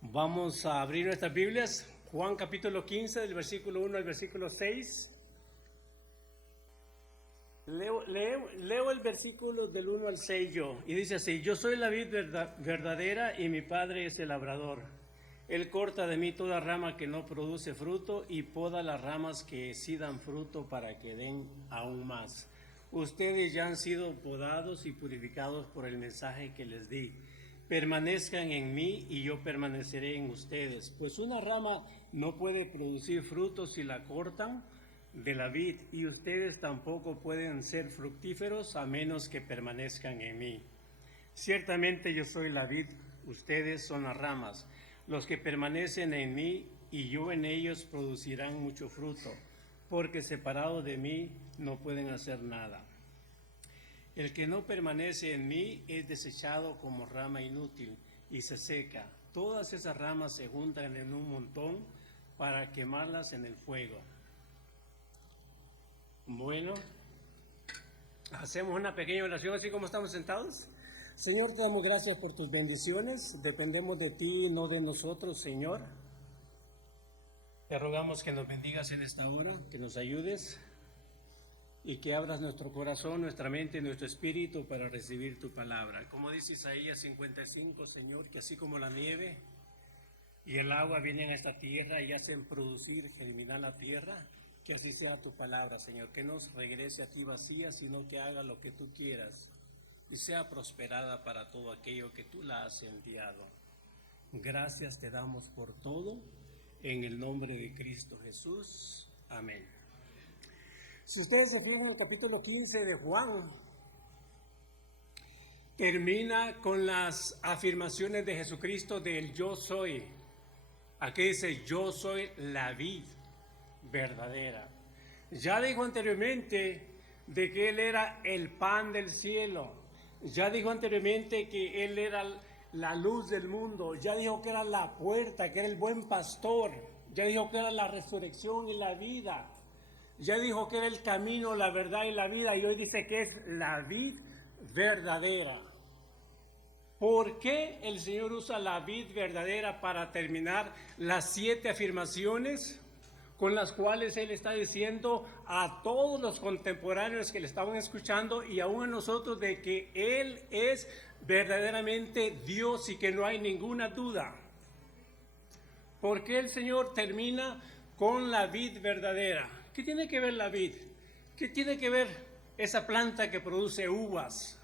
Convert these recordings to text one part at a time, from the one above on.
Vamos a abrir nuestras Biblias, Juan capítulo 15, del versículo 1 al versículo 6. Leo el versículo del 1 al 6 yo, y dice así: yo soy la vid verdadera y mi Padre es el labrador. Él corta de mí toda rama que no produce fruto y poda las ramas que sí dan fruto para que den aún más. Ustedes ya han sido podados y purificados por el mensaje que les di. Permanezcan en mí y yo permaneceré en ustedes, pues una rama no puede producir frutos si la cortan de la vid, y ustedes tampoco pueden ser fructíferos a menos que permanezcan en mí. Ciertamente yo soy la vid, ustedes son las ramas. Los que permanecen en mí y yo en ellos producirán mucho fruto, porque separados de mí no pueden hacer nada. El que no permanece en mí es desechado como rama inútil y se seca. Todas esas ramas se juntan en un montón para quemarlas en el fuego. Bueno, hacemos una pequeña oración así como estamos sentados. Señor, te damos gracias por tus bendiciones. Dependemos de ti, no de nosotros, Señor. Te rogamos que nos bendigas en esta hora, que nos ayudes y que abras nuestro corazón, nuestra mente y nuestro espíritu para recibir tu palabra. Como dice Isaías 55, Señor, que así como la nieve y el agua vienen a esta tierra y hacen producir, germinar la tierra, que así sea tu palabra, Señor, que no regrese a ti vacía, sino que haga lo que tú quieras y sea prosperada para todo aquello que tú la has enviado. Gracias te damos por todo, en el nombre de Cristo Jesús. Amén. Si ustedes se fijan, el capítulo 15 de Juan termina con las afirmaciones de Jesucristo del yo soy. Aquí dice: yo soy la vid verdadera. Ya dijo anteriormente de que Él era el pan del cielo. Ya dijo anteriormente que Él era la luz del mundo. Ya dijo que era la puerta, que era el buen pastor. Ya dijo que era la resurrección y la vida. Ya dijo que era el camino, la verdad y la vida, y hoy dice que es la vid verdadera. ¿Por qué el Señor usa la vid verdadera para terminar las 7 afirmaciones con las cuales Él está diciendo a todos los contemporáneos que le estaban escuchando y aún a nosotros de que Él es verdaderamente Dios y que no hay ninguna duda? ¿Por qué el Señor termina con la vid verdadera? ¿Qué tiene que ver la vid? ¿Qué tiene que ver esa planta que produce uvas?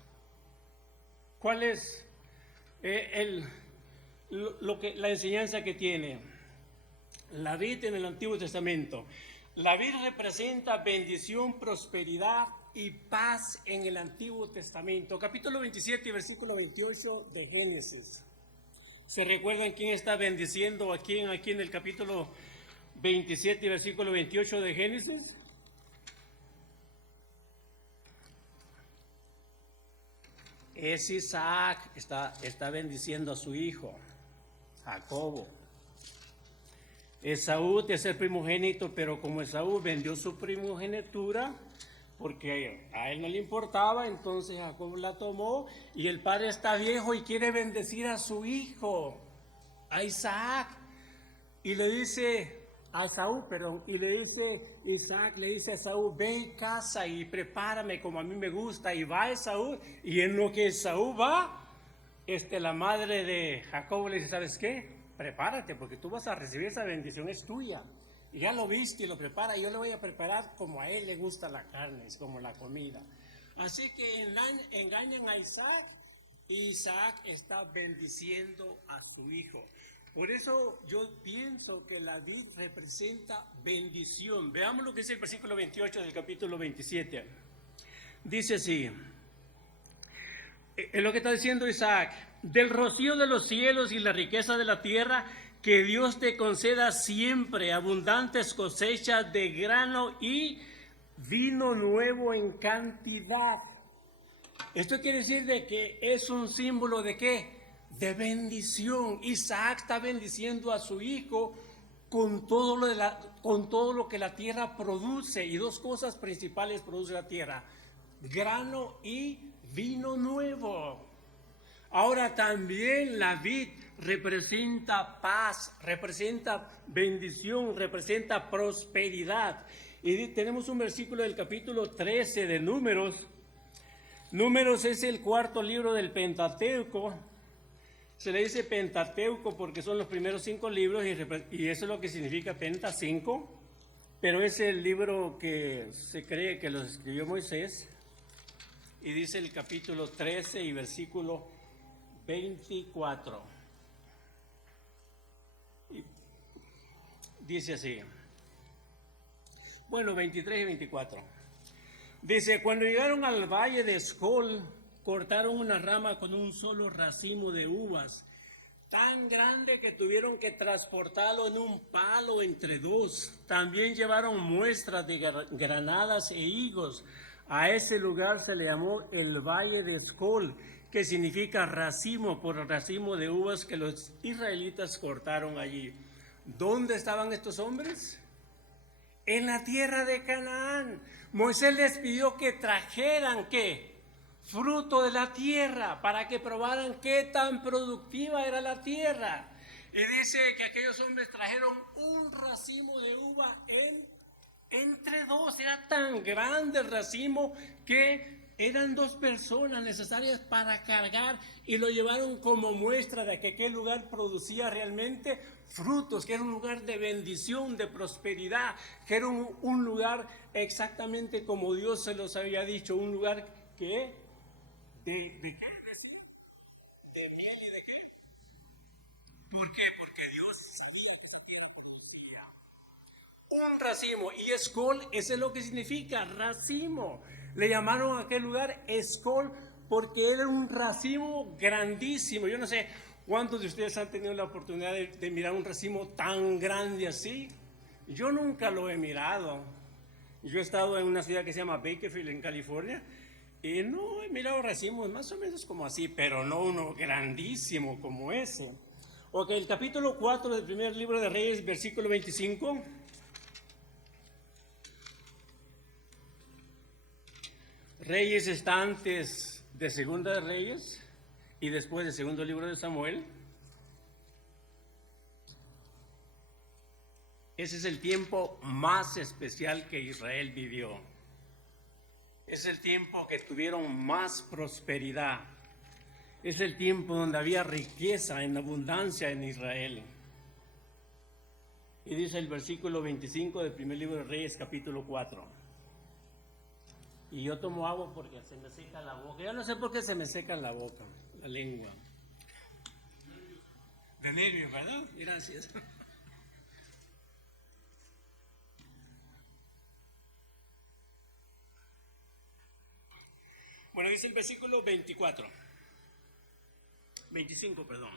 ¿Cuál es la enseñanza que tiene? La vid en el Antiguo Testamento. La vid representa bendición, prosperidad y paz en el Antiguo Testamento. Capítulo 27 y versículo 28 de Génesis. ¿Se recuerdan quién está bendiciendo a quién aquí en el capítulo 27 y versículo 28 de Génesis? Es Isaac, está bendiciendo a su hijo, Jacobo. Esaú es el primogénito, pero como Esaú vendió su primogenitura, porque a él no le importaba, entonces Jacob la tomó y el padre está viejo y quiere bendecir a su hijo, a Isaac, y le dice a Esaú, y le dice Isaac, le dice a Esaú: ve y casa y prepárame como a mí me gusta. Y va Esaú, y en lo que Esaú va, la madre de Jacob le dice: ¿sabes qué? Prepárate, porque tú vas a recibir esa bendición, es tuya. Y ya lo viste y lo prepara, y yo le voy a preparar como a él le gusta la carne, es como la comida. Así que engañan a Isaac, y Isaac está bendiciendo a su hijo. Por eso yo pienso que la vid representa bendición. Veamos lo que dice el versículo 28 del capítulo 27. Dice así, es lo que está diciendo Isaac: del rocío de los cielos y la riqueza de la tierra, que Dios te conceda siempre abundantes cosechas de grano y vino nuevo en cantidad. Esto quiere decir de que es un símbolo de ¿qué? De bendición. Isaac está bendiciendo a su hijo con todo lo que la tierra produce. Y 2 cosas principales produce la tierra: grano y vino nuevo. Ahora también la vid representa paz, representa bendición, representa prosperidad. Y tenemos un versículo del capítulo 13 de Números. Números es el cuarto libro del Pentateuco. Se le dice Pentateuco porque son los primeros 5 libros y eso es lo que significa Penta, 5. Pero es el libro que se cree que lo escribió Moisés. Y dice el capítulo 13 y versículo 24. Y dice así. Bueno, 23 y 24. Dice, cuando llegaron al valle de Escol, cortaron una rama con un solo racimo de uvas, tan grande que tuvieron que transportarlo en un palo entre 2. También llevaron muestras de granadas e higos. A ese lugar se le llamó el Valle de Escol, que significa racimo, por el racimo de uvas que los israelitas cortaron allí. ¿Dónde estaban estos hombres? En la tierra de Canaán. Moisés les pidió que trajeran, ¿qué? Fruto de la tierra, para que probaran qué tan productiva era la tierra. Y dice que aquellos hombres trajeron un racimo de uva entre 2. Era tan grande el racimo que eran 2 personas necesarias para cargar, y lo llevaron como muestra de que aquel lugar producía realmente frutos, que era un lugar de bendición, de prosperidad, que era un lugar exactamente como Dios se los había dicho, un lugar que ¿de qué decía? ¿De miel y de qué? ¿Por qué? Porque Dios sabía que lo producía. Un racimo, y Escol, ese es lo que significa, racimo. Le llamaron a aquel lugar Escol porque era un racimo grandísimo. Yo no sé cuántos de ustedes han tenido la oportunidad de mirar un racimo tan grande así. Yo nunca lo he mirado. Yo he estado en una ciudad que se llama Bakersfield, en California, y no he mirado racimos más o menos como así, pero no uno grandísimo como ese. Ok, el capítulo 4 del primer libro de Reyes, versículo 25. Reyes está antes de Segunda de Reyes y después del segundo libro de Samuel. Ese es el tiempo más especial que Israel vivió. Es el tiempo que tuvieron más prosperidad. Es el tiempo donde había riqueza en abundancia en Israel. Y dice el versículo 25 del primer libro de Reyes, capítulo 4. Y yo tomo agua porque se me seca la boca. Yo no sé por qué se me seca la boca, la lengua. De nervios, ¿verdad? Gracias. Bueno, dice el versículo 25, perdón.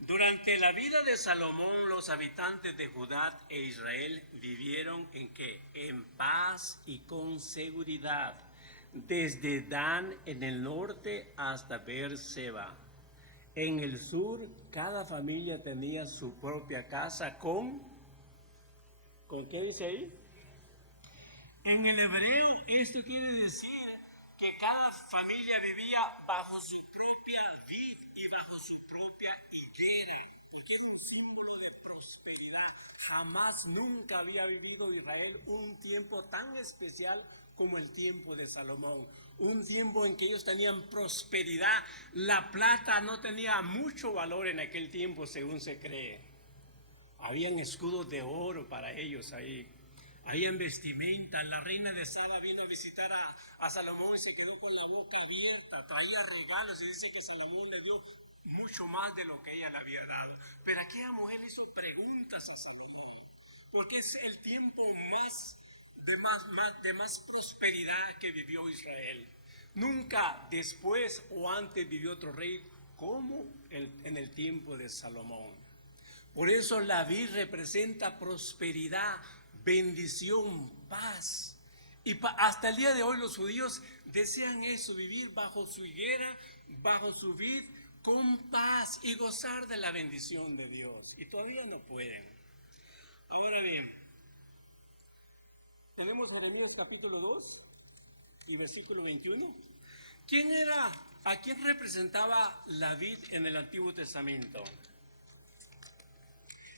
Durante la vida de Salomón, los habitantes de Judá e Israel vivieron en qué? En paz y con seguridad, desde Dan en el norte hasta Beerseba. En el sur, cada familia tenía su propia casa ¿con qué dice ahí? En el hebreo esto quiere decir que cada familia vivía bajo su propia vid y bajo su propia higuera, porque es un símbolo de prosperidad. Jamás, nunca había vivido Israel un tiempo tan especial como el tiempo de Salomón. Un tiempo en que ellos tenían prosperidad. La plata no tenía mucho valor en aquel tiempo, según se cree. Habían escudos de oro para ellos ahí. Habían vestimenta. La reina de Saba vino a visitar a Salomón y se quedó con la boca abierta. Traía regalos y dice que Salomón le dio mucho más de lo que ella le había dado. Pero aquella mujer hizo preguntas a Salomón, porque es el tiempo de más prosperidad que vivió Israel. Nunca después o antes vivió otro rey como en el tiempo de Salomón. Por eso la vid representa prosperidad, bendición, paz. Y hasta el día de hoy los judíos desean eso, vivir bajo su higuera, bajo su vid, con paz y gozar de la bendición de Dios. Y todavía no pueden. Ahora bien, tenemos Jeremías capítulo 2. y versículo 21. ¿A quién representaba la vid en el Antiguo Testamento?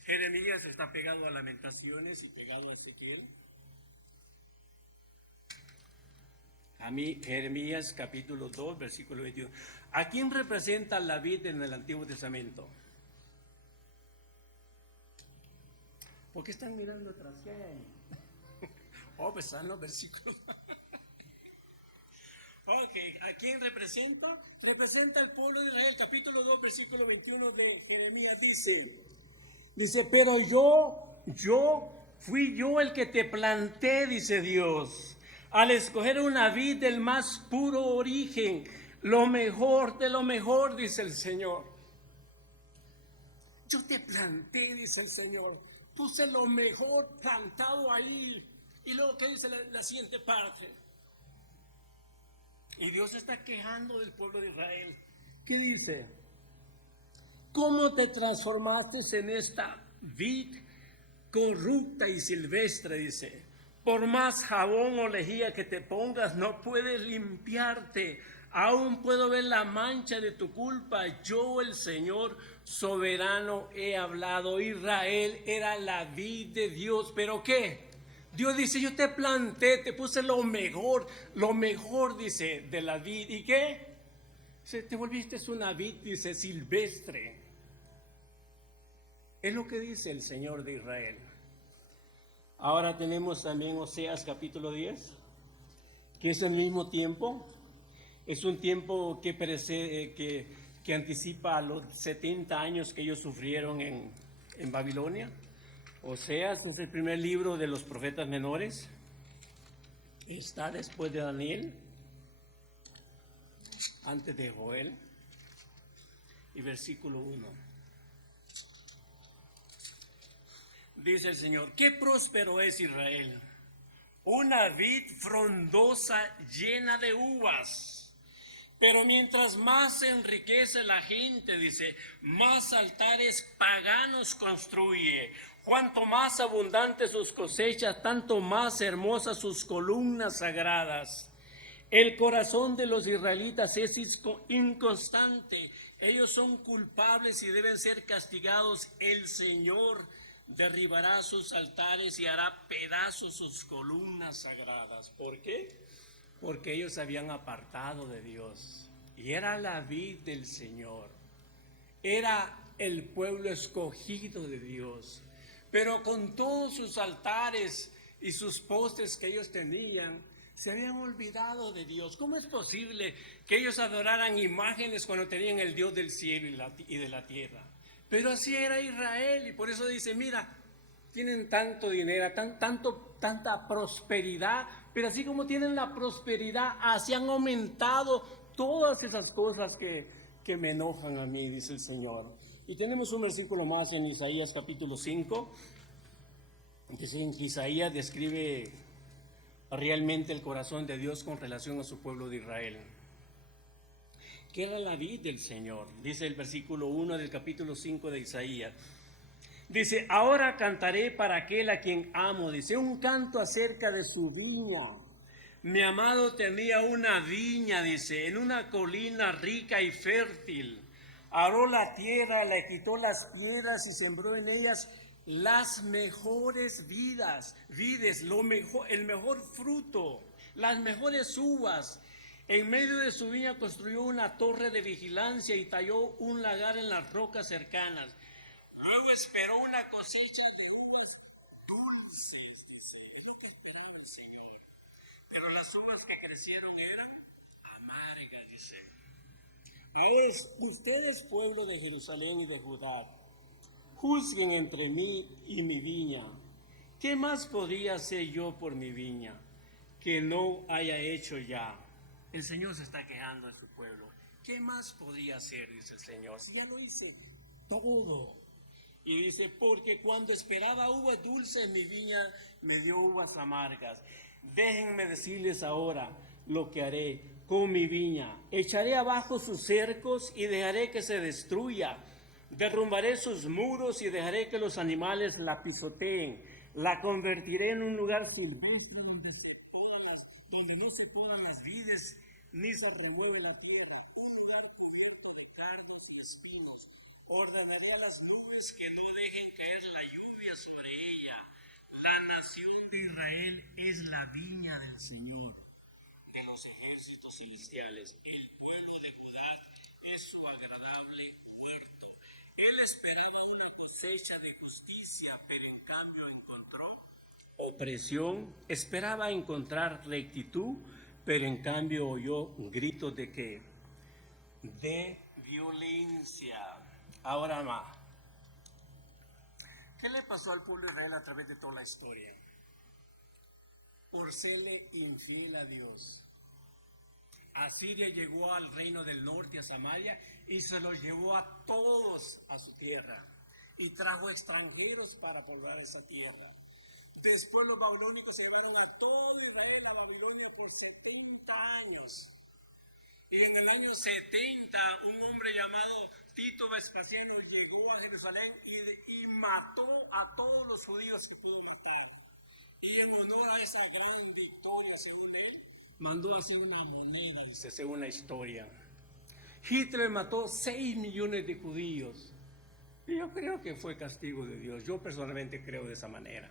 Jeremías está pegado a Lamentaciones y pegado a Ezequiel. Jeremías capítulo 2, versículo 21. ¿A quién representa la vid en el Antiguo Testamento? ¿Por qué están mirando atrás? ¿Qué hay ahí? Oh, pues están los versículos. Ok, ¿a quién representa? Representa al pueblo de Israel. Capítulo 2, versículo 21 de Jeremías dice, pero fui yo el que te planté, dice Dios, al escoger una vid del más puro origen, lo mejor de lo mejor, dice el Señor. Yo te planté, dice el Señor, puse lo mejor plantado ahí. Y luego, ¿qué dice la siguiente parte? Y Dios está quejando del pueblo de Israel. ¿Qué dice? ¿Cómo te transformaste en esta vid corrupta y silvestre? Dice, por más jabón o lejía que te pongas, no puedes limpiarte. Aún puedo ver la mancha de tu culpa. Yo, el Señor soberano, he hablado. Israel era la vid de Dios. ¿Pero qué? Dios dice, yo te planté, te puse lo mejor, dice, de la vid. ¿Y qué? Te volviste una vid, dice, silvestre. Es lo que dice el Señor de Israel. Ahora tenemos también Oseas capítulo 10, que es el mismo tiempo. Es un tiempo que anticipa a los 70 años que ellos sufrieron en Babilonia. Oseas es el primer libro de los profetas menores. Está después de Daniel, antes de Joel. Y versículo 1. Dice el Señor, qué próspero es Israel, una vid frondosa llena de uvas. Pero mientras más se enriquece la gente, dice, más altares paganos construye. Cuanto más abundantes sus cosechas, tanto más hermosas sus columnas sagradas. El corazón de los israelitas es inconstante. Ellos son culpables y deben ser castigados. El Señor derribará sus altares y hará pedazos sus columnas sagradas. ¿Por qué? Porque ellos se habían apartado de Dios. Y era la vid del Señor. Era el pueblo escogido de Dios. Pero con todos sus altares y sus postes que ellos tenían, se habían olvidado de Dios. ¿Cómo es posible que ellos adoraran imágenes cuando tenían el Dios del cielo y de la tierra? Pero así era Israel, y por eso dice, mira, tienen tanto dinero, tanta prosperidad, pero así como tienen la prosperidad, así han aumentado todas esas cosas que me enojan a mí, dice el Señor. Y tenemos un versículo más en Isaías capítulo 5, que Isaías describe realmente el corazón de Dios con relación a su pueblo de Israel. ¿Qué era la vid del Señor? Dice el versículo 1 del capítulo 5 de Isaías. Dice, ahora cantaré para aquel a quien amo. Dice, un canto acerca de su viña. Mi amado tenía una viña, dice, en una colina rica y fértil. Aró la tierra, le quitó las piedras y sembró en ellas las mejores vides, el mejor fruto, las mejores uvas. En medio de su viña construyó una torre de vigilancia y talló un lagar en las rocas cercanas. Luego esperó una cosecha de uvas dulces, dice, es lo que esperaba el Señor. Pero las uvas que crecieron eran amargas, dice. Ahora ustedes, pueblo de Jerusalén y de Judá, juzguen entre mí y mi viña. ¿Qué más podría hacer yo por mi viña que no haya hecho ya? El Señor se está quejando de su pueblo. ¿Qué más podría hacer? Dice el Señor. Si ya lo hice todo. Y dice, porque cuando esperaba uvas dulces, mi viña me dio uvas amargas. Déjenme decirles ahora lo que haré con mi viña. Echaré abajo sus cercos y dejaré que se destruya. Derrumbaré sus muros y dejaré que los animales la pisoteen. La convertiré en un lugar silvestre donde no se podan las vides, ni se remueve la tierra. Un lugar cubierto de cardos y espinos. Ordenaré a las nubes que no dejen caer la lluvia sobre ella. La nación de Israel es la viña del Señor, de los ejércitos celestiales. El pueblo de Judá es su agradable huerto. Él esperaba una cosecha de justicia, pero en cambio encontró opresión. Esperaba encontrar rectitud, pero en cambio oyó gritos de ¿qué? De violencia. Ahora más, ¿qué le pasó al pueblo de Israel a través de toda la historia? Por serle infiel a Dios. Asiria llegó al reino del norte, a Samaria, y se los llevó a todos a su tierra. Y trajo extranjeros para poblar esa tierra. Después los babilónicos se llevaron a todo Israel a Babilonia por 70 años. Y en el año 70, un hombre llamado Tito Vespasiano llegó a Jerusalén y mató a todos los judíos que pudo matar. Y en honor a esa gran victoria, según él, mandó así una moneda, dice, según la historia. Hitler mató 6 millones de judíos. Y yo creo que fue castigo de Dios. Yo personalmente creo de esa manera.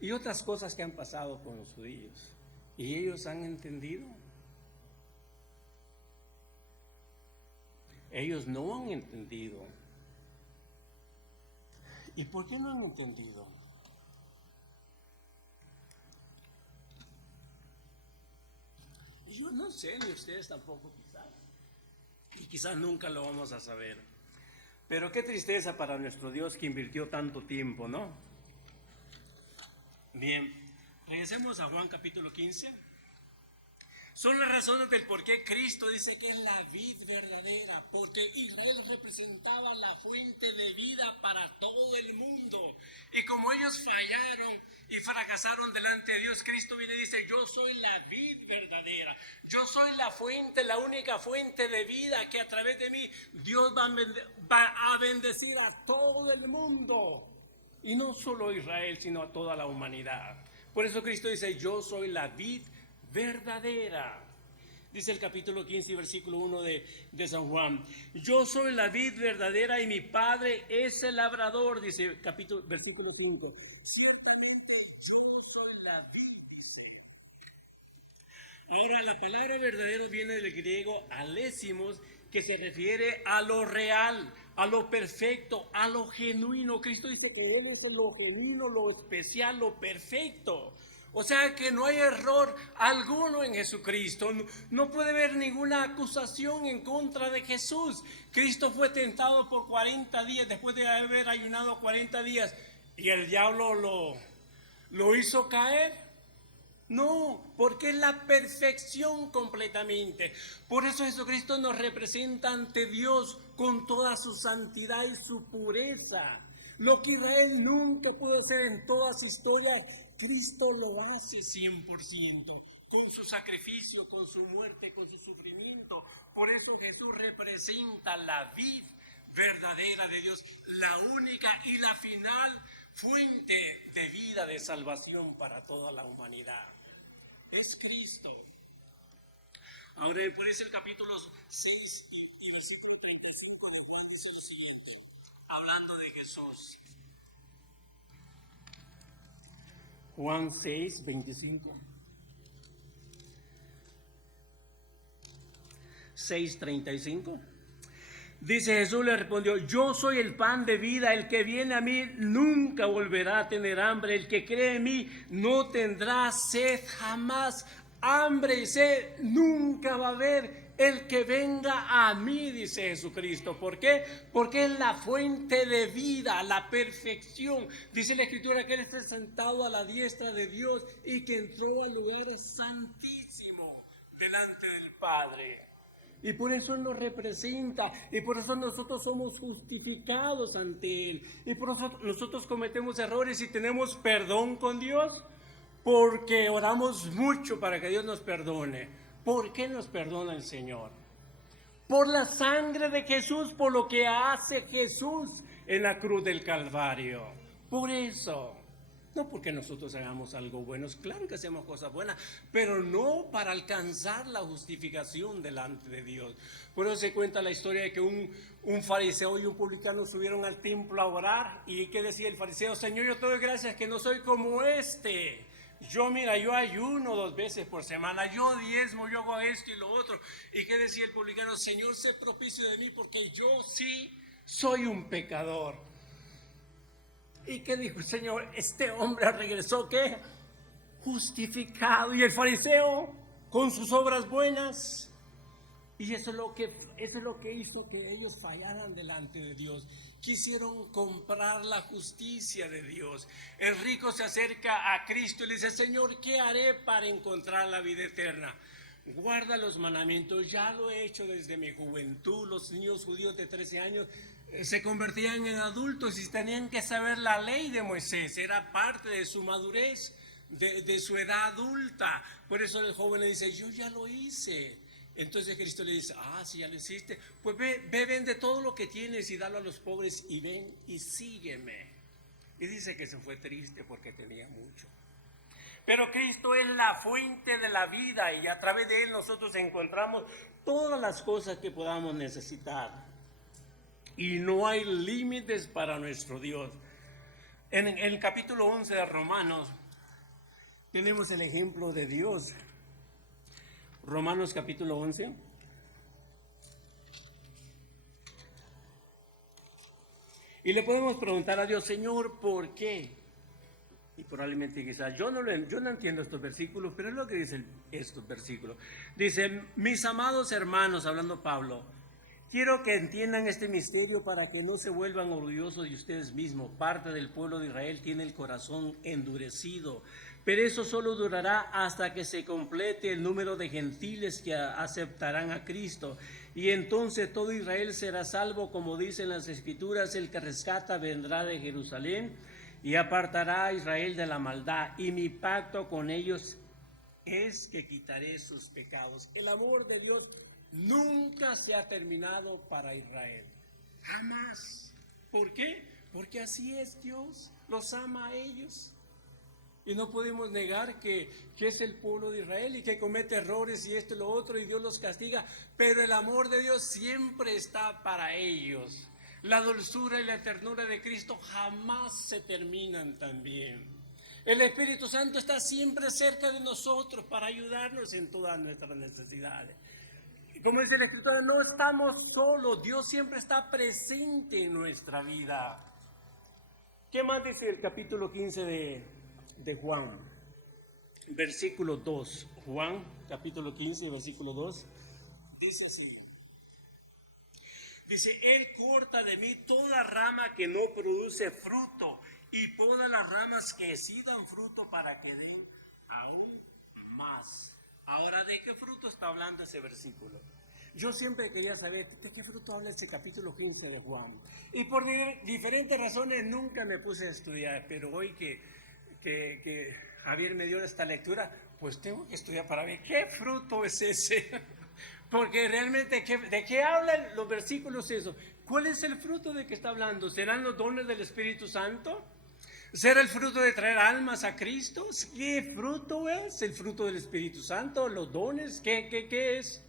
Y otras cosas que han pasado con los judíos. ¿Y ellos han entendido? Ellos no han entendido. ¿Y por qué no han entendido? Yo no sé, ni ustedes tampoco quizás. Y quizás nunca lo vamos a saber. Pero qué tristeza para nuestro Dios que invirtió tanto tiempo, ¿no? Bien, regresemos a Juan capítulo 15. Son las razones del por qué Cristo dice que es la vid verdadera, porque Israel representaba la fuente de vida para todo el mundo. Y como ellos fallaron y fracasaron delante de Dios, Cristo viene y dice, yo soy la vid verdadera, yo soy la fuente, la única fuente de vida que a través de mí Dios va a bendecir a todo el mundo. Y no solo a Israel, sino a toda la humanidad. Por eso Cristo dice, yo soy la vid verdadera. Dice el capítulo 15, versículo 1 de San Juan. Yo soy la vid verdadera y mi Padre es el labrador, dice versículo 5. Ciertamente yo soy la vid, dice. Ahora la palabra verdadero viene del griego alésimos, que se refiere a lo real, a lo perfecto, a lo genuino. Cristo dice que Él es lo genuino, lo especial, lo perfecto. O sea que no hay error alguno en Jesucristo. No puede haber ninguna acusación en contra de Jesús. Cristo fue tentado por 40 días, después de haber ayunado 40 días. ¿Y el diablo lo hizo caer? No, porque es la perfección completamente. Por eso Jesucristo nos representa ante Dios con toda su santidad y su pureza. Lo que Israel nunca pudo hacer en toda su historia, Cristo lo hace 100%, con su sacrificio, con su muerte, con su sufrimiento. Por eso Jesús representa la vid verdadera de Dios, la única y la final fuente de vida, de salvación para toda la humanidad. Es Cristo. Ahora, por eso el capítulo 6 y versículo 35 de Juan dice lo siguiente, hablando de Jesús. Juan 6, 25. 6:35. Dice Jesús le respondió, yo soy el pan de vida, el que viene a mí nunca volverá a tener hambre, el que cree en mí no tendrá sed jamás, hambre y sed nunca va a haber el que venga a mí, dice Jesucristo. ¿Por qué? Porque es la fuente de vida, la perfección. Dice la Escritura que Él está sentado a la diestra de Dios y que entró al lugar santísimo delante del Padre. Y por eso Él nos representa, y por eso nosotros somos justificados ante Él, y por eso nosotros cometemos errores y tenemos perdón con Dios, porque oramos mucho para que Dios nos perdone. ¿Por qué nos perdona el Señor? Por la sangre de Jesús, por lo que hace Jesús en la cruz del Calvario. Por eso. No porque nosotros hagamos algo bueno, claro que hacemos cosas buenas, pero no para alcanzar la justificación delante de Dios. Por eso se cuenta la historia de que un fariseo y un publicano subieron al templo a orar. ¿Y qué decía el fariseo? Señor, yo te doy gracias que no soy como este. Yo ayuno 2 veces por semana, yo diezmo, yo hago esto y lo otro. ¿Y qué decía el publicano? Señor, sé propicio de mí porque yo sí soy un pecador. ¿Y qué dijo el Señor? Este hombre regresó, ¿qué? Justificado. Y el fariseo con sus obras buenas. Y eso es lo que hizo que ellos fallaran delante de Dios. Quisieron comprar la justicia de Dios. El rico se acerca a Cristo y le dice, Señor, ¿qué haré para encontrar la vida eterna? Guarda los mandamientos, ya lo he hecho desde mi juventud. Los niños judíos de 13 años se convertían en adultos y tenían que saber la ley de Moisés. Era parte de su madurez, de su edad adulta. Por eso el joven le dice, yo ya lo hice. Entonces Cristo le dice, si ya lo hiciste, pues ve, vende todo lo que tienes y dalo a los pobres y ven y sígueme. Y dice que se fue triste porque tenía mucho. Pero Cristo es la fuente de la vida y a través de Él nosotros encontramos todas las cosas que podamos necesitar. Y no hay límites para nuestro Dios. En el capítulo 11 de Romanos tenemos el ejemplo de Dios. Romanos capítulo 11. Y le podemos preguntar a Dios, Señor, ¿por qué? Y probablemente quizás yo no entiendo estos versículos, pero es lo que dicen estos versículos. Dice, mis amados hermanos, hablando Pablo, quiero que entiendan este misterio para que no se vuelvan orgullosos de ustedes mismos. Parte del pueblo de Israel tiene el corazón endurecido, pero eso solo durará hasta que se complete el número de gentiles que aceptarán a Cristo. Y entonces todo Israel será salvo, como dicen las Escrituras, el que rescata vendrá de Jerusalén y apartará a Israel de la maldad. Y mi pacto con ellos es que quitaré sus pecados. El amor de Dios nunca se ha terminado para Israel. Jamás. ¿Por qué? Porque así es Dios. Los ama a ellos. Y no podemos negar que es el pueblo de Israel y que comete errores y esto y lo otro y Dios los castiga. Pero el amor de Dios siempre está para ellos. La dulzura y la ternura de Cristo jamás se terminan también. El Espíritu Santo está siempre cerca de nosotros para ayudarnos en todas nuestras necesidades. Como dice la Escritura, no estamos solos, Dios siempre está presente en nuestra vida. ¿Qué más dice el capítulo 15 de Juan? Versículo 2. Juan, capítulo 15, versículo 2. Dice así. Dice, Él corta de mí toda rama que no produce fruto y poda las ramas que sí dan fruto para que den aún más. Ahora, ¿de qué fruto está hablando ese versículo? Yo siempre quería saber de qué fruto habla ese capítulo 15 de Juan. Y por diferentes razones nunca me puse a estudiar, pero hoy que Javier me dio esta lectura, pues tengo que estudiar para ver qué fruto es ese. Porque realmente, ¿de qué hablan los versículos eso? ¿Cuál es el fruto de que está hablando? ¿Serán los dones del Espíritu Santo? ¿Será el fruto de traer almas a Cristo? ¿Qué fruto es? ¿El fruto del Espíritu Santo? ¿Los dones? ¿Qué es?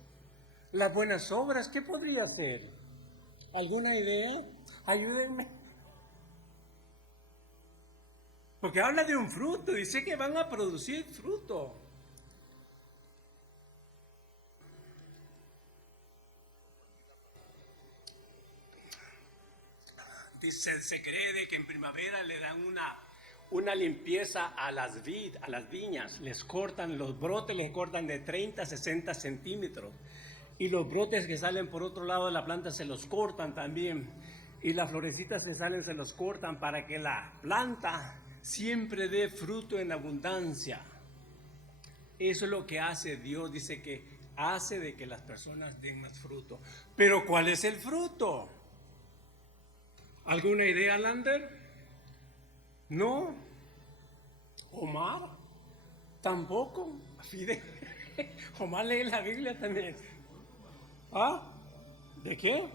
¿Las buenas obras? ¿Qué podría ser? ¿Alguna idea? Ayúdenme. Porque habla de un fruto, dice que van a producir fruto. Dice, se cree de que en primavera le dan una limpieza a las viñas, les cortan los brotes, les cortan de 30 a 60 centímetros. Y los brotes que salen por otro lado de la planta se los cortan también. Y las florecitas que salen se los cortan para que la planta siempre dé fruto en abundancia. Eso es lo que hace Dios, dice que hace de que las personas den más fruto. Pero ¿cuál es el fruto? ¿Alguna idea, Lander? ¿No? ¿Omar? ¿Tampoco? Fide. Omar lee la Biblia también. ¿Ah? ¿De qué?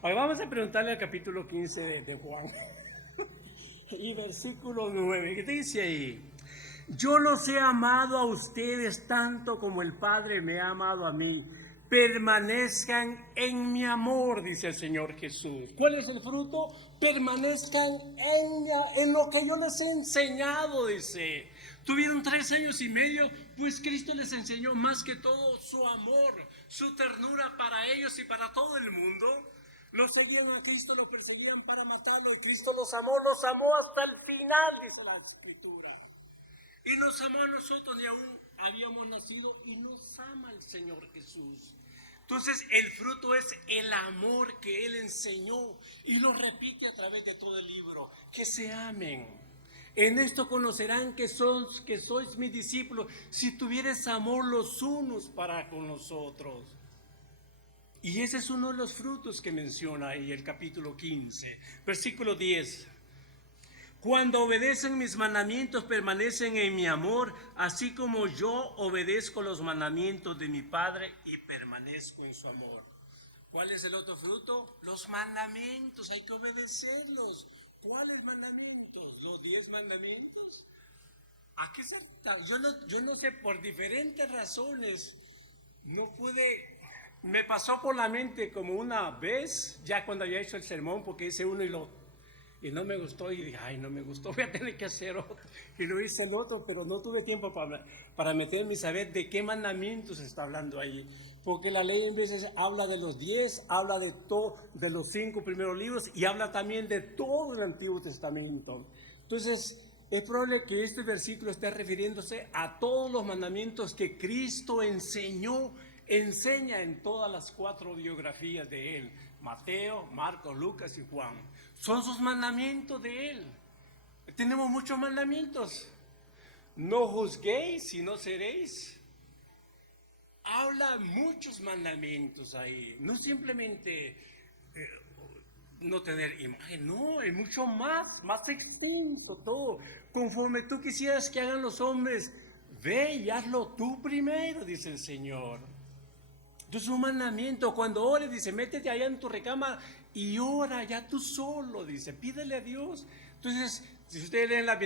Hoy vamos a preguntarle al capítulo 15 de Juan. y versículo 9. ¿Qué dice ahí? Yo los he amado a ustedes tanto como el Padre me ha amado a mí. Permanezcan en mi amor, dice el Señor Jesús. ¿Cuál es el fruto? Permanezcan en lo que yo les he enseñado, dice. Tuvieron 3 años y medio, pues Cristo les enseñó más que todo su amor, su ternura para ellos y para todo el mundo. Los seguían a Cristo, lo perseguían para matarlo y Cristo los amó hasta el final, dice la Escritura. Y nos amó a nosotros, ni aún habíamos nacido, y nos ama el Señor Jesús. Entonces el fruto es el amor que Él enseñó y lo repite a través de todo el libro, que se amen. En esto conocerán que sois mis discípulos, si tuvieres amor los unos para con los otros. Y ese es uno de los frutos que menciona ahí el capítulo 15, versículo 10. Cuando obedecen mis mandamientos permanecen en mi amor, así como yo obedezco los mandamientos de mi Padre y permanezco en su amor. ¿Cuál es el otro fruto? Los mandamientos, hay que obedecerlos. ¿Cuáles mandamientos? ¿Los 10 mandamientos? ¿A qué se? Yo no sé, por diferentes razones, no pude. Me pasó por la mente como una vez, ya cuando había hecho el sermón, porque hice uno y no me gustó, y dije, ay, no me gustó, voy a tener que hacer otro. Y lo hice el otro, pero no tuve tiempo para meterme y saber de qué mandamientos está hablando ahí. Porque la ley en veces habla de los 10, habla de los 5 primeros libros y habla también de todo el Antiguo Testamento. Entonces, es probable que este versículo esté refiriéndose a todos los mandamientos que Cristo enseña en todas las 4 biografías de Él: Mateo, Marcos, Lucas y Juan. Son sus mandamientos de Él. Tenemos muchos mandamientos. No juzguéis y no seréis. Habla muchos mandamientos ahí. No simplemente no tener imagen, no, es mucho más extenso todo. Conforme tú quisieras que hagan los hombres, ve y hazlo tú primero, dice el Señor. Entonces un mandamiento, cuando ores, dice, métete allá en tu recámara y ora ya tú solo, dice, pídele a Dios. Entonces, si ustedes leen las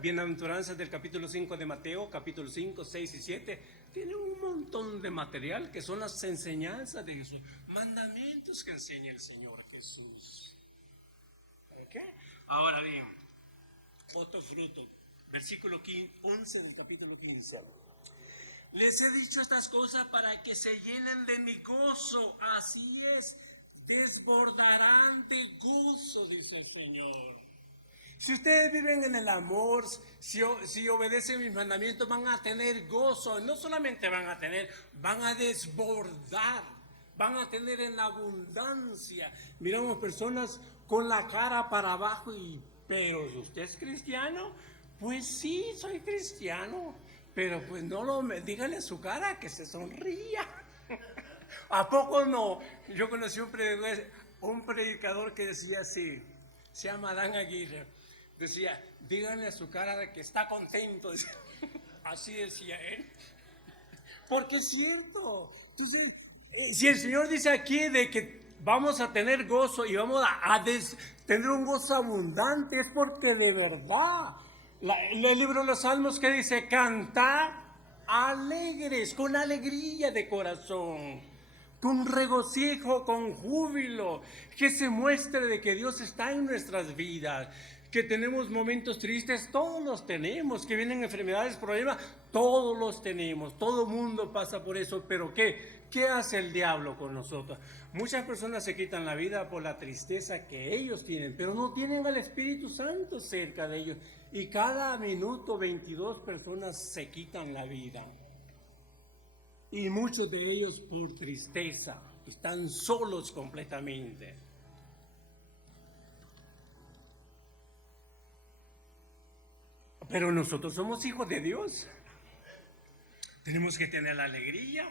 bienaventuranzas del capítulo 5 de Mateo, capítulo 5, 6 y 7, tienen un montón de material que son las enseñanzas de Jesús, mandamientos que enseña el Señor Jesús. ¿Ok? Ahora bien, otro fruto, versículo 11 del capítulo 15. Les he dicho estas cosas para que se llenen de mi gozo. Así es, desbordarán de gozo, dice el Señor. Si ustedes viven en el amor, si obedecen mis mandamientos, van a tener gozo. No solamente van a desbordar, van a tener en abundancia. Miramos personas con la cara para abajo pero ¿usted es cristiano? Pues sí, soy cristiano. Pero pues dígale a su cara que se sonría. ¿A poco no? Yo conocí un predicador que decía así, se llama Adán Aguirre, decía, díganle a su cara de que está contento. Así decía él. Porque es cierto. Entonces, si el Señor dice aquí de que vamos a tener gozo y vamos a tener un gozo abundante, es porque de verdad. El libro de los Salmos que dice, cantad alegres, con alegría de corazón, con regocijo, con júbilo, que se muestre de que Dios está en nuestras vidas, que tenemos momentos tristes, todos los tenemos, que vienen enfermedades, problemas, todos los tenemos, todo mundo pasa por eso, pero ¿qué hace el diablo con nosotros? Muchas personas se quitan la vida por la tristeza que ellos tienen, pero no tienen al Espíritu Santo cerca de ellos. Y cada minuto 22 personas se quitan la vida. Y muchos de ellos por tristeza, están solos completamente. Pero nosotros somos hijos de Dios. Tenemos que tener la alegría.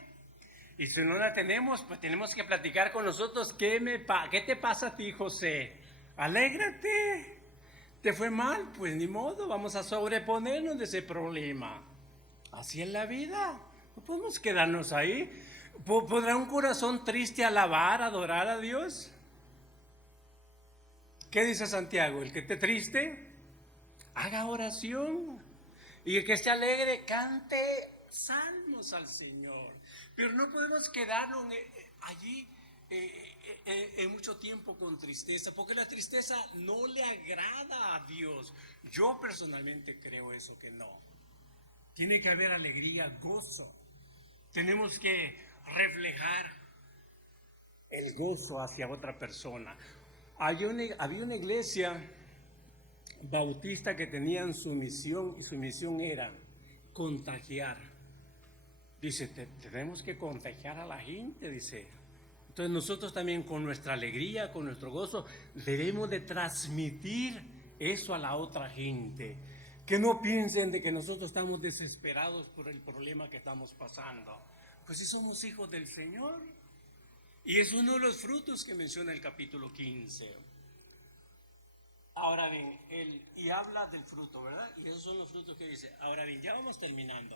Y si no la tenemos, pues tenemos que platicar con nosotros. ¿Qué te pasa a ti, José? Alégrate. ¿Te fue mal? Pues ni modo, vamos a sobreponernos de ese problema. Así es la vida. No podemos quedarnos ahí. ¿Podrá un corazón triste alabar, adorar a Dios? ¿Qué dice Santiago? El que esté triste, haga oración. Y el que esté alegre, cante salmos al Señor. Pero no podemos quedarnos allí en mucho tiempo con tristeza, porque la tristeza no le agrada a Dios. Yo personalmente creo eso, que no. Tiene que haber alegría, gozo. Tenemos que reflejar el gozo hacia otra persona. Había una iglesia bautista que tenían su misión, y su misión era contagiar. Dice, tenemos que contagiar a la gente, dice. Entonces nosotros también, con nuestra alegría, con nuestro gozo, debemos de transmitir eso a la otra gente. Que no piensen de que nosotros estamos desesperados por el problema que estamos pasando. Pues si somos hijos del Señor. Y es uno de los frutos que menciona el capítulo 15. Ahora bien, y habla del fruto, ¿verdad? Y esos son los frutos que dice. Ahora bien, ya vamos terminando.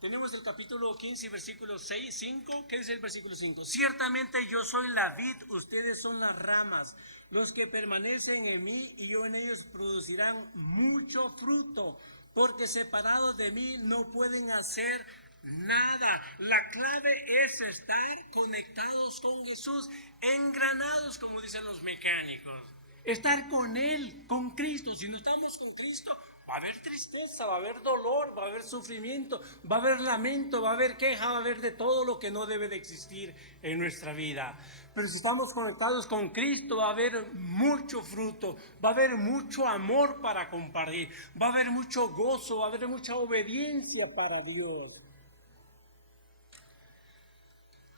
Tenemos el capítulo 15, versículo 6, 5. ¿Qué dice el versículo 5? Ciertamente yo soy la vid, ustedes son las ramas. Los que permanecen en mí y yo en ellos producirán mucho fruto, porque separados de mí no pueden hacer nada. La clave es estar conectados con Jesús, engranados, como dicen los mecánicos. Estar con Él, con Cristo. Si no estamos con Cristo, va a haber tristeza, va a haber dolor, va a haber sufrimiento, va a haber lamento, va a haber queja, va a haber de todo lo que no debe de existir en nuestra vida. Pero si estamos conectados con Cristo, va a haber mucho fruto, va a haber mucho amor para compartir, va a haber mucho gozo, va a haber mucha obediencia para Dios.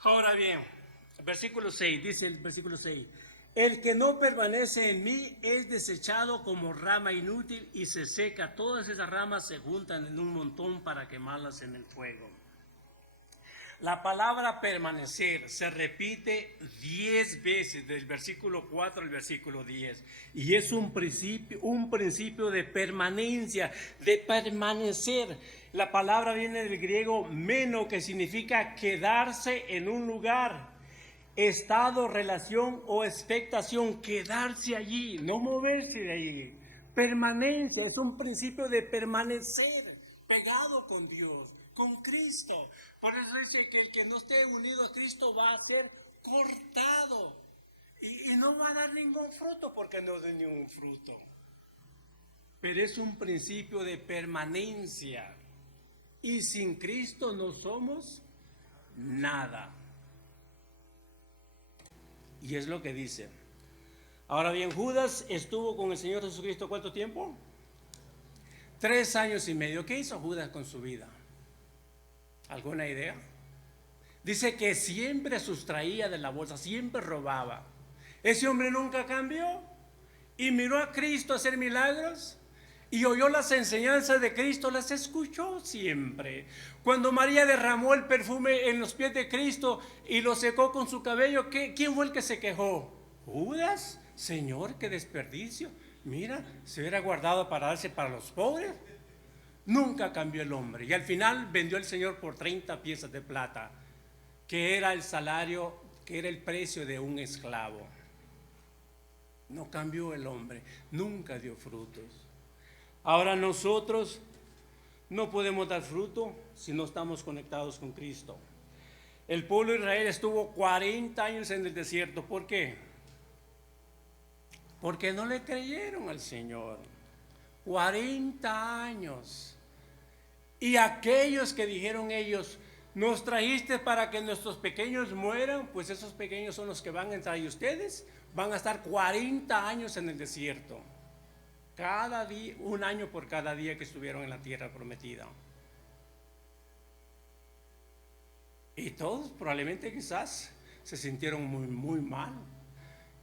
Ahora bien, versículo 6, dice el versículo 6. El que no permanece en mí es desechado como rama inútil y se seca. Todas esas ramas se juntan en un montón para quemarlas en el fuego. La palabra permanecer se repite 10 veces, del versículo 4 al versículo 10. Y es un principio de permanencia, de permanecer. La palabra viene del griego meno, que significa quedarse en un lugar. Estado, relación o expectación, quedarse allí, no moverse de allí. Permanencia es un principio de permanecer pegado con Dios, con Cristo. Por eso dice que el que no esté unido a Cristo va a ser cortado y no va a dar ningún fruto, porque no da ningún fruto. Pero es un principio de permanencia, y sin Cristo no somos nada. Y es lo que dice. Ahora bien, Judas estuvo con el Señor Jesucristo, ¿cuánto tiempo? 3 años y medio. ¿Qué hizo Judas con su vida? ¿Alguna idea? Dice que siempre sustraía de la bolsa, siempre robaba. Ese hombre nunca cambió y miró a Cristo hacer milagros y oyó las enseñanzas de Cristo, las escuchó siempre. Cuando María derramó el perfume en los pies de Cristo y lo secó con su cabello, ¿quién fue el que se quejó? ¿Judas? Señor, qué desperdicio. Mira, se hubiera guardado para darse para los pobres. Nunca cambió el hombre. Y al final vendió el Señor por 30 piezas de plata, que era el salario, que era el precio de un esclavo. No cambió el hombre, nunca dio frutos. Ahora nosotros no podemos dar fruto si no estamos conectados con Cristo. El pueblo de Israel estuvo 40 años en el desierto. ¿Por qué? Porque no le creyeron al Señor. 40 años. Y aquellos que dijeron ellos, nos trajiste para que nuestros pequeños mueran, pues esos pequeños son los que van a entrar, y ustedes van a estar 40 años en el desierto. Cada día, 1 año por cada día que estuvieron en la tierra prometida. Y todos probablemente quizás se sintieron muy, muy mal.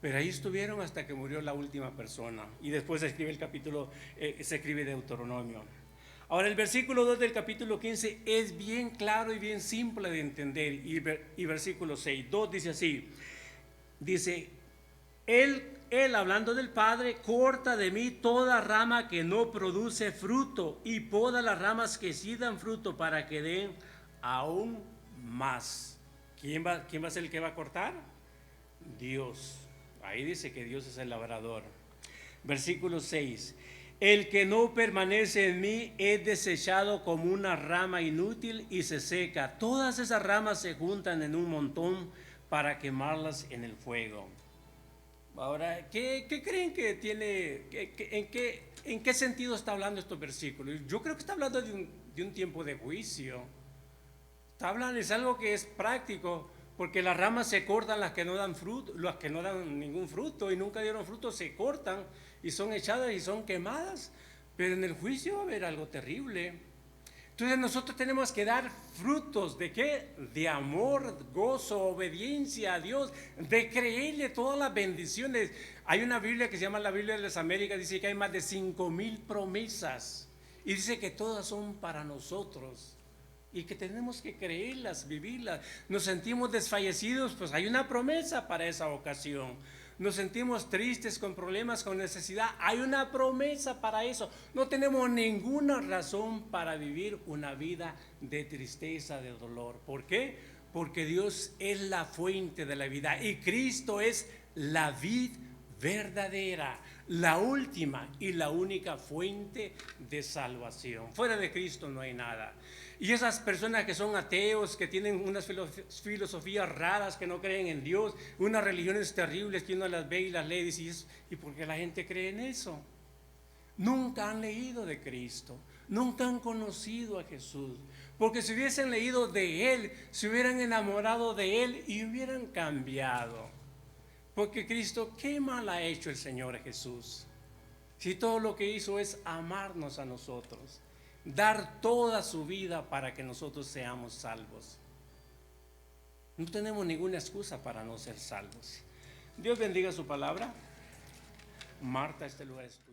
Pero ahí estuvieron hasta que murió la última persona. Y después se escribe el capítulo, se escribe Deuteronomio. Ahora el versículo 2 del capítulo 15 es bien claro y bien simple de entender. Y versículo 6, 2 dice así. Dice, Él hablando del Padre, corta de mí toda rama que no produce fruto y poda las ramas que sí dan fruto para que den aún más. ¿Quién va a ser el que va a cortar? Dios. Ahí dice que Dios es el labrador. Versículo 6. El que no permanece en mí es desechado como una rama inútil y se seca. Todas esas ramas se juntan en un montón para quemarlas en el fuego. Ahora, ¿qué creen que tiene, en qué sentido está hablando estos versículos? Yo creo que está hablando de un tiempo de juicio. Está hablando, es algo que es práctico, porque las ramas se cortan, las que no dan fruto, las que no dan ningún fruto y nunca dieron fruto se cortan y son echadas y son quemadas. Pero en el juicio va a haber algo terrible. Entonces nosotros tenemos que dar frutos ¿de qué? De amor, gozo, obediencia a Dios, de creerle todas las bendiciones. Hay una Biblia que se llama la Biblia de las Américas, dice que hay más de 5,000 promesas y dice que todas son para nosotros y que tenemos que creerlas, vivirlas. Nos sentimos desfallecidos, pues hay una promesa para esa ocasión. Nos sentimos tristes, con problemas, con necesidad, hay una promesa para eso. No tenemos ninguna razón para vivir una vida de tristeza, de dolor. ¿Por qué? Porque Dios es la fuente de la vida y Cristo es la vid verdadera, la última y la única fuente de salvación. Fuera de Cristo no hay nada. Y esas personas que son ateos, que tienen unas filosofías raras, que no creen en Dios, unas religiones terribles que uno las ve y las lee y dice, ¿y por qué la gente cree en eso? Nunca han leído de Cristo, nunca han conocido a Jesús, porque si hubiesen leído de Él, se hubieran enamorado de Él y hubieran cambiado. Porque Cristo, ¿qué mal ha hecho el Señor Jesús? Si todo lo que hizo es amarnos a nosotros, dar toda su vida para que nosotros seamos salvos. No tenemos ninguna excusa para no ser salvos. Dios bendiga su palabra. Marta, este lugar es tuyo.